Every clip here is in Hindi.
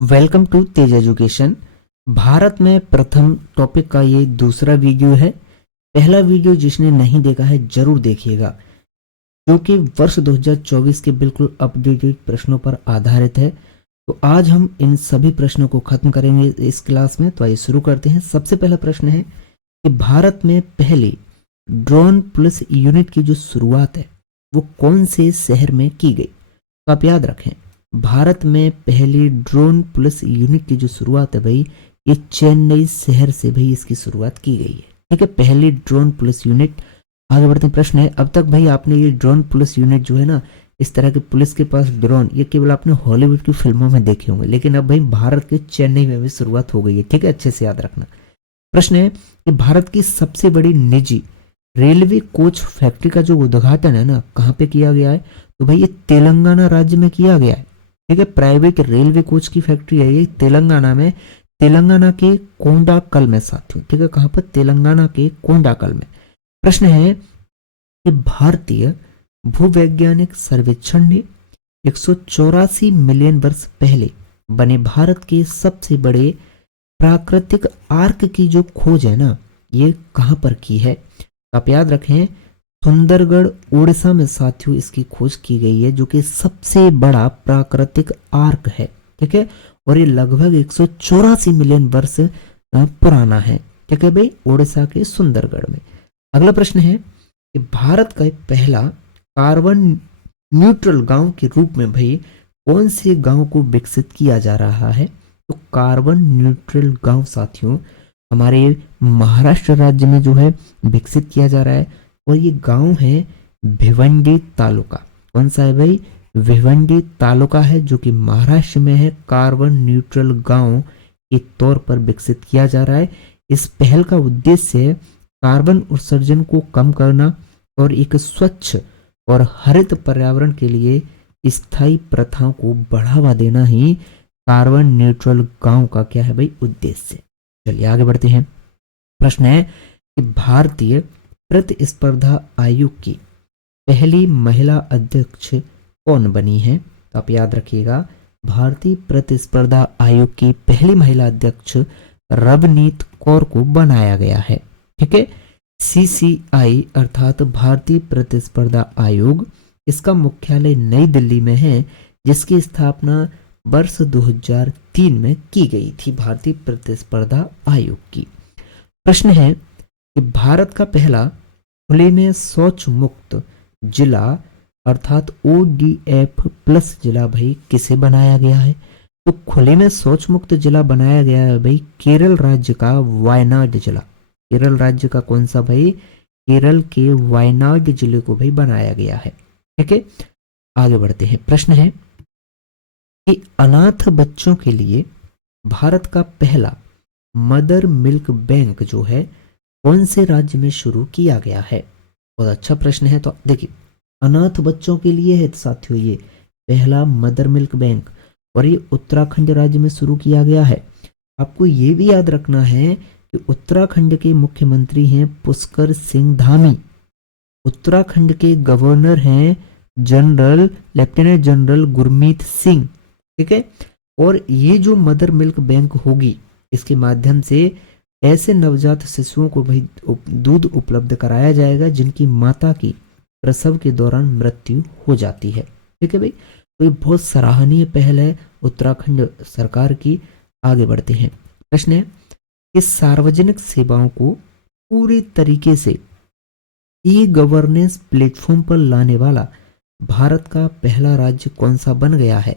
Welcome to Tej education. Bharat में प्रथम टॉपिक का ये दूसरा वीडियो है। पहला वीडियो जिसने नहीं देखा है जरूर देखिएगा, जो कि वर्ष 2024 के बिल्कुल अपडेटेड प्रश्नों पर आधारित है। तो आज हम इन सभी प्रश्नों को खत्म करेंगे इस क्लास में। तो आइए शुरू करते हैं। सबसे पहला प्रश्न है कि भारत में पहले ड्रोन पुलिस यूनिट की जो शुरुआत है वो कौन से शहर में की गई। तो आप याद रखें, भारत में पहली ड्रोन पुलिस यूनिट की जो शुरुआत है भाई, ये चेन्नई शहर से भाई इसकी शुरुआत की गई है। ठीक है, पहली ड्रोन पुलिस यूनिट। आगे बढ़ते हैं। प्रश्न है, अब तक भाई आपने ये ड्रोन पुलिस यूनिट जो है ना, इस तरह के पुलिस के पास ड्रोन, ये केवल आपने हॉलीवुड की फिल्मों में देखे होंगे, लेकिन अब भाई भारत के चेन्नई में भी शुरुआत हो गई है। ठीक है, अच्छे से याद रखना। प्रश्न है कि भारत की सबसे बड़ी निजी रेलवे कोच फैक्ट्री का जो उद्घाटन है ना, कहाँ पे किया गया है। तो भाई ये तेलंगाना राज्य में किया गया है। ठीक है, प्राइवेट रेलवे कोच की फैक्ट्री है ये तेलंगाना में, तेलंगाना के कोंडाकल में साथियों। ठीक है, कहां पर? तेलंगाना के कोंडाकल में। प्रश्न है कि भारतीय भूवैज्ञानिक सर्वेक्षण ने 184 मिलियन वर्ष पहले बने भारत के सबसे बड़े प्राकृतिक आर्क की जो खोज है ना, ये कहां पर की है। आप याद रखें, सुंदरगढ़ उड़ीसा में साथियों इसकी खोज की गई है, जो कि सबसे बड़ा प्राकृतिक आर्क है। ठीक है, और ये लगभग 184 मिलियन वर्ष पुराना है। ठीक है भाई, उड़ीसा के सुंदरगढ़ में। अगला प्रश्न है कि भारत का पहला कार्बन न्यूट्रल गांव के रूप में भाई कौन से गांव को विकसित किया जा रहा है। तो कार्बन न्यूट्रल गांव साथियों हमारे महाराष्ट्र राज्य में जो है विकसित किया जा रहा है, और ये गांव है भिवंडी तालुका। कौन सा है भाई? भिवंडी तालुका है, जो कि महाराष्ट्र में है। कार्बन न्यूट्रल गांव के तौर पर विकसित किया जा रहा है। इस पहल का उद्देश्य कार्बन उत्सर्जन को कम करना और एक स्वच्छ और हरित पर्यावरण के लिए स्थायी प्रथाओं को बढ़ावा देना ही कार्बन न्यूट्रल गांव का क्या है भाई? उद्देश्य। चलिए आगे बढ़ते हैं। प्रश्न है कि भारतीय प्रतिस्पर्धा आयोग की पहली महिला अध्यक्ष कौन बनी है। तो आप याद रखिएगा, भारतीय प्रतिस्पर्धा आयोग की पहली महिला अध्यक्ष रवनीत कौर को बनाया गया है। ठीक है, सीसीआई अर्थात भारतीय प्रतिस्पर्धा आयोग, इसका मुख्यालय नई दिल्ली में है, जिसकी स्थापना वर्ष 2003 में की गई थी भारतीय प्रतिस्पर्धा आयोग की। प्रश्न है कि भारत का पहला खुले में शौच मुक्त जिला अर्थात ODF प्लस जिला भाई किसे बनाया गया है। तो खुले में शौच मुक्त जिला बनाया गया है भाई केरल राज्य का वायनाड जिला। केरल राज्य का कौन सा भाई? केरल के वायनाड जिले को भाई बनाया गया है। ठीक है, आगे बढ़ते हैं। प्रश्न है कि अनाथ बच्चों के लिए भारत का पहला मदर मिल्क बैंक जो है कौन से राज्य में शुरू किया गया है। बहुत अच्छा प्रश्न है। तो देखिए, अनाथ बच्चों के लिए है साथियों ये पहला मदर मिल्क बैंक, और ये उत्तराखंड राज्य में शुरू किया गया है। आपको ये भी याद रखना है कि उत्तराखंड के मुख्यमंत्री हैं पुष्कर सिंह धामी। उत्तराखंड के गवर्नर हैं general lieutenant general Gurmeet Singh. ठीक है, और ये जो मदर मिल्क बैंक होगी, इसके माध्यम से ऐसे नवजात शिशुओं को भाई दूध उपलब्ध कराया जाएगा जिनकी माता की प्रसव के दौरान मृत्यु हो जाती है। ठीक है भाई, तो ये बहुत सराहनीय पहल है उत्तराखंड सरकार की। आगे बढ़ते हैं। प्रश्न है कि सार्वजनिक सेवाओं को पूरी तरीके से ई गवर्नेंस प्लेटफॉर्म पर लाने वाला भारत का पहला राज्य कौन सा बन गया है।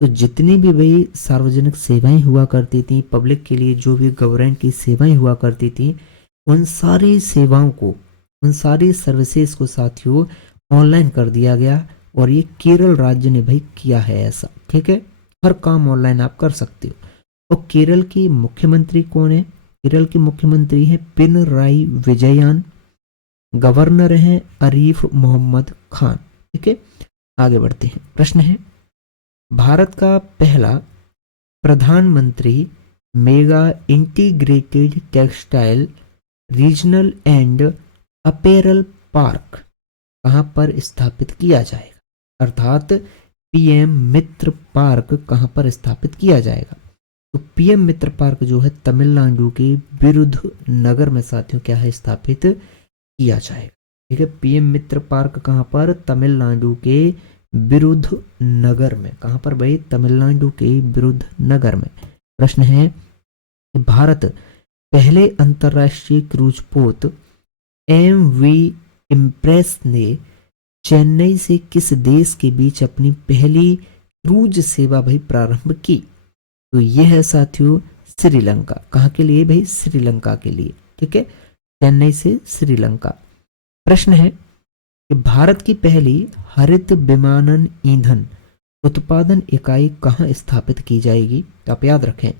तो जितनी भी भाई सार्वजनिक सेवाएं हुआ करती थी, पब्लिक के लिए जो भी गवर्नमेंट की सेवाएं हुआ करती थी, उन सारी सेवाओं को, उन सारी सर्विसेज को साथियों ऑनलाइन कर दिया गया, और ये केरल राज्य ने भाई किया है ऐसा। ठीक है, हर काम ऑनलाइन आप कर सकते हो। और केरल की मुख्यमंत्री कौन है? केरल के मुख्यमंत्री हैं पिनराई विजयन, गवर्नर हैं आरिफ मोहम्मद खान। ठीक है, आगे बढ़ते हैं। प्रश्न है भारत का पहला प्रधानमंत्री mega integrated textile regional and apparel park कहां पर स्थापित किया जाएगा, अर्थात पीएम मित्र पार्क कहां पर स्थापित किया जाएगा? तो पीएम मित्र पार्क जो है तमिलनाडु के विरुधनगर में साथियों क्या है स्थापित किया जाएगा। ठीक है, पीएम मित्र पार्क कहां पर? तमिलनाडु के विरुधनगर में। कहां पर भाई? तमिलनाडु के विरुधनगर में। प्रश्न है कि भारत पहले अंतरराष्ट्रीय क्रूज पोत एमवी इम्प्रेस ने चेन्नई से किस देश के बीच अपनी पहली क्रूज सेवा भाई प्रारंभ की? तो यह है साथियों श्रीलंका। कहां के लिए भाई? श्रीलंका के लिए। ठीक है, चेन्नई से श्रीलंका। प्रश्न है कि भारत की पहली हरित विमानन ईंधन उत्पादन इकाई कहां स्थापित की जाएगी? तो आप याद रखें,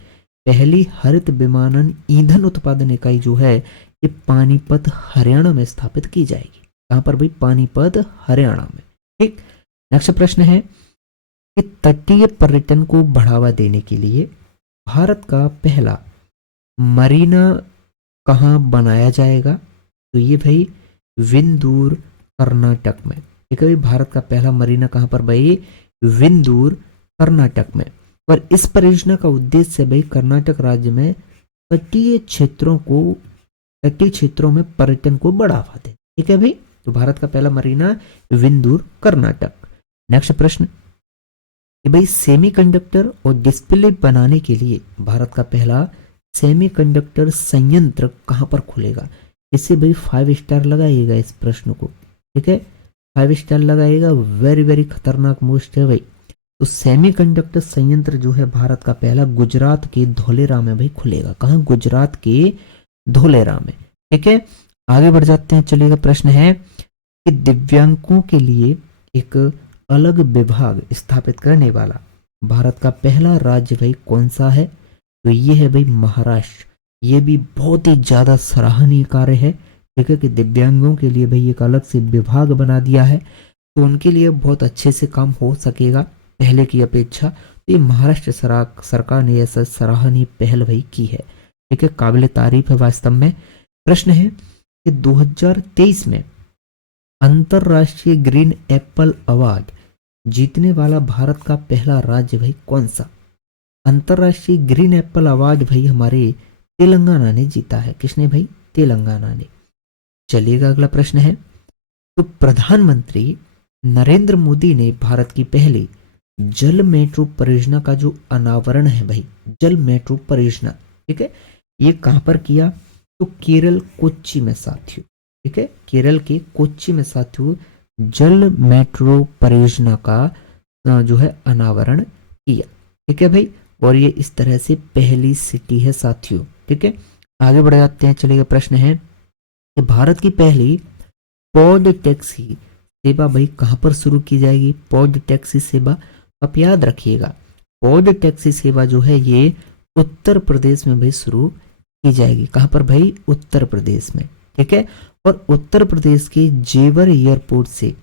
पहली हरित विमानन ईंधन उत्पादन इकाई जो है ये पानीपत हरियाणा में स्थापित की जाएगी। कहां पर भाई? पानीपत हरियाणा में। ठीक, नेक्स्ट प्रश्न है कि तटीय पर्यटन को बढ़ावा देने के लिए भारत का पहला मरीना कहां बनाया जाएगा? तो ये भाई विंदूर कर्नाटक में। ठीक है भाई, भारत का पहला मरीना कहां पर भाई? विंदूर कर्नाटक में। और इस परियोजना का उद्देश्य भाई कर्नाटक राज्य में तटीय क्षेत्रों में पर्यटन को बढ़ावा दे। ठीक है भाई, तो भारत का पहला मरीना विंदूर कर्नाटक। नेक्स्ट प्रश्न कि भाई सेमीकंडक्टर और डिस्प्ले बनाने के लिए भारत का पहला सेमीकंडक्टर संयंत्र कहां पर खुलेगा? इससे भाई 5 स्टार लगाइएगा इस प्रश्न को। ठीक है, 5 स्टार लगाइएगा, वेरी वेरी खतरनाक मोस्ट है भाई। तो सेमीकंडक्टर संयंत्र जो है भारत का पहला गुजरात के धोलेरा में भाई खुलेगा। कहां? गुजरात के धोलेरा में। ठीक है, आगे बढ़ जाते हैं। चलिएगा, प्रश्न है कि दिव्यांगों के लिए एक अलग विभाग स्थापित करने वाला भारत का पहला राज्य भाई कौन सा है? तो ये है भाई महाराष्ट्र। ये भी बहुत ही ज्यादा सराहनीय कार्य है। ठीक है, कि दिव्यांगों के लिए भाई एक अलग से विभाग बना दिया है, तो उनके लिए बहुत अच्छे से काम हो सकेगा पहले की अपेक्षा। तो ये महाराष्ट्र सरकार ने ऐसा सराहनीय पहल भाई की है। ठीक है, काबिल तारीफ है वास्तव में। प्रश्न है कि 2023 में अंतरराष्ट्रीय ग्रीन एप्पल अवार्ड जीतने वाला भारत का पहला राज्य भाई कौन सा? अंतरराष्ट्रीय ग्रीन एप्पल अवार्ड भाई हमारे तेलंगाना ने जीता है। किसने भाई? तेलंगाना ने। चलिएगा, अगला प्रश्न है तो प्रधानमंत्री नरेंद्र मोदी ने भारत की पहली जल मेट्रो परियोजना का जो अनावरण है भाई, जल मेट्रो परियोजना, ठीक है, ये कहां पर किया? तो केरल कोच्चि में साथियों। ठीक है, केरल के कोच्चि में साथियों जल मेट्रो परियोजना का जो है अनावरण किया। ठीक है भाई, और ये इस तरह से पहली सिटी है साथियों। ठीक है, आगे बढ़ जाते हैं। चलिए, प्रश्न है कि भारत की पहली पॉड टैक्सी सेवा भाई कहां पर शुरू की जाएगी? पॉड टैक्सी सेवा आप याद रखिएगा, पॉड टैक्सी सेवा जो है ये उत्तर प्रदेश में भाई शुरू की जाएगी। कहां पर भाई? उत्तर प्रदेश में। ठीक है, और उत्तर प्रदेश के जेवर एयरपोर्ट से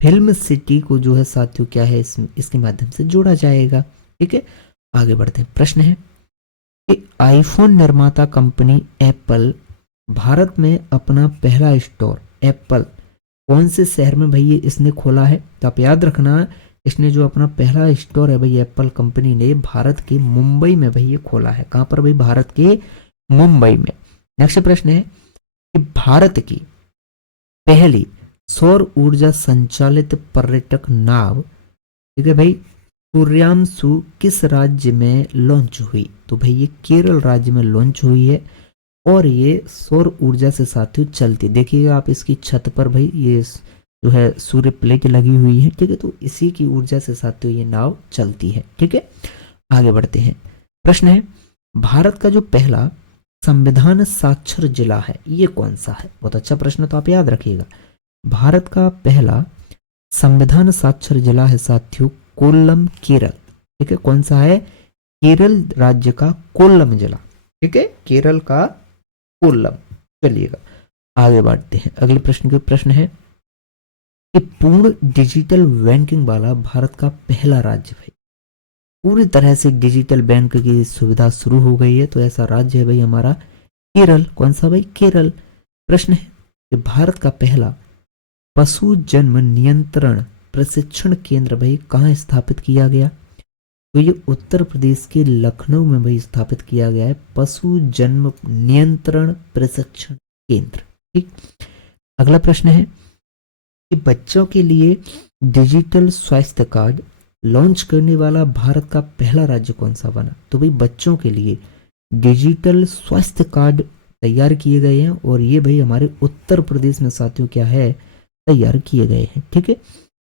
फिल्म सिटी को जो है साथियों क्या है इसके माध्यम से जोड़ा जाएगा। ठीक है, आगे बढ़ते हैं। प्रश्न है कि आईफोन निर्माता कंपनी एप्पल भारत में अपना पहला स्टोर एप्पल कौन से शहर में भाई इसने खोला है? तो आप याद रखना, इसने जो अपना पहला स्टोर है भाई एप्पल कंपनी ने भारत के मुंबई में भाई ये खोला है। कहां पर भाई? भारत के मुंबई में। नेक्स्ट प्रश्न है कि भारत की पहली सौर ऊर्जा संचालित पर्यटक नाव, ठीक है भाई, सूर्यांशु किस राज्य में लॉन्च हुई? तो भाई ये केरल राज्य में लॉन्च हुई है, और ये सौर ऊर्जा से साथियों चलती। देखिएगा आप इसकी छत पर भाई ये जो है सूर्य प्लेट लगी हुई है। ठीक है, तो इसी की ऊर्जा से साथियों ये नाव चलती है। ठीक है, आगे बढ़ते हैं। प्रश्न है भारत का जो पहला संविधान साक्षर जिला है ये कौन सा है? बहुत अच्छा प्रश्न, तो आप याद रखिएगा। भारत का पहला संविधान साक्षर जिला है साथियों कोल्लम, केरल। ठीक है, कौन सा है? केरल राज्य का कोल्लम जिला। ठीक है, केरल का कोल्लम। चलिएगा, आगे बढ़ते हैं। अगले प्रश्न है कि पूर्ण डिजिटल बैंकिंग वाला भारत का पहला राज्य भाई, पूरी तरह से डिजिटल बैंक की सुविधा शुरू हो गई है, तो ऐसा राज्य है भाई हमारा केरल। कौन सा भाई? केरल। प्रश्न है कि भारत का पहला पशु जन्म नियंत्रण प्रशिक्षण केंद्र भाई कहाँ स्थापित किया गया? तो ये उत्तर प्रदेश के लखनऊ में भाई स्थापित किया गया है पशु जन्म नियंत्रण प्रशिक्षण केंद्र। ठीक, अगला प्रश्न है कि बच्चों के लिए डिजिटल स्वास्थ्य कार्ड लॉन्च करने वाला भारत का पहला राज्य कौन सा बना? तो भाई बच्चों के लिए डिजिटल स्वास्थ्य कार्ड तैयार किए गए हैं और ये भाई हमारे उत्तर प्रदेश में साथियों क्या है, तैयार किए गए हैं। ठीक है,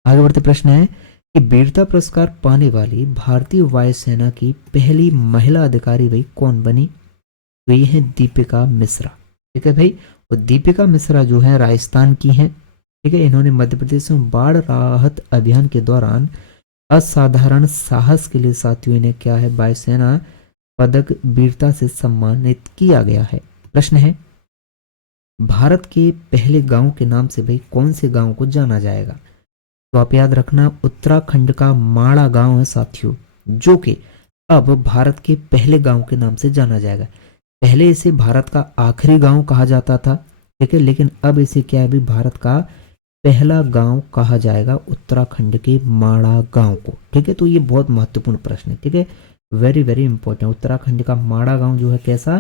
आगे बढ़ते प्रश्न है कि वीरता पुरस्कार पाने वाली भारतीय वायुसेना की पहली महिला अधिकारी भाई कौन बनी? तो ये है दीपिका मिश्रा। ठीक है भाई, और दीपिका मिश्रा जो है राजस्थान की हैं। ठीक है, इन्होंने मध्य प्रदेश में बाढ़ राहत अभियान के दौरान असाधारण साहस के लिए साथियों ने क्या है, वायुसेना पदक वीरता से सम्मानित किया गया है। प्रश्न है भारत के पहले गांव के नाम से भाई कौन से गांव को जाना जाएगा? तो आप याद रखना उत्तराखंड का माड़ा गांव है साथियों, जो कि अब भारत के पहले गांव के नाम से जाना जाएगा। पहले इसे भारत का आखिरी गांव कहा जाता था। ठीक है, लेकिन अब इसे क्या है भी भारत का पहला गांव कहा जाएगा, उत्तराखंड के माड़ा गांव को। ठीक है, तो ये बहुत महत्वपूर्ण प्रश्न है। ठीक है, वेरी वेरी इंपॉर्टेंट। उत्तराखंड का माड़ा गांव जो है कैसा,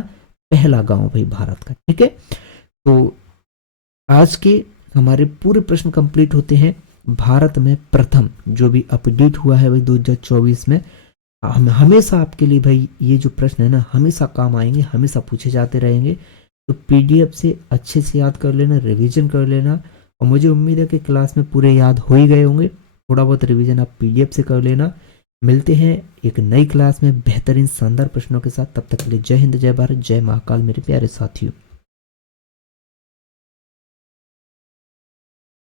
पहला गांव भाई भारत का। ठीक है, तो आज के हमारे पूरे प्रश्न कंप्लीट होते हैं। भारत में प्रथम जो भी अपडेट हुआ है भाई 2024 में, हम हमेशा आपके लिए भाई ये जो प्रश्न है ना हमेशा काम आएंगे, हमेशा पूछे जाते रहेंगे। तो पीडीएफ से अच्छे से याद कर लेना, रिवीजन कर लेना, और मुझे उम्मीद है कि क्लास में पूरे याद हो ही गए होंगे। थोड़ा बहुत रिवीजन आप पीडीएफ से कर लेना। मिलते हैं एक नई क्लास में बेहतरीन शानदार प्रश्नों के साथ। तब तक के लिए जय हिंद, जय भारत, जय महाकाल मेरे प्यारे साथियों।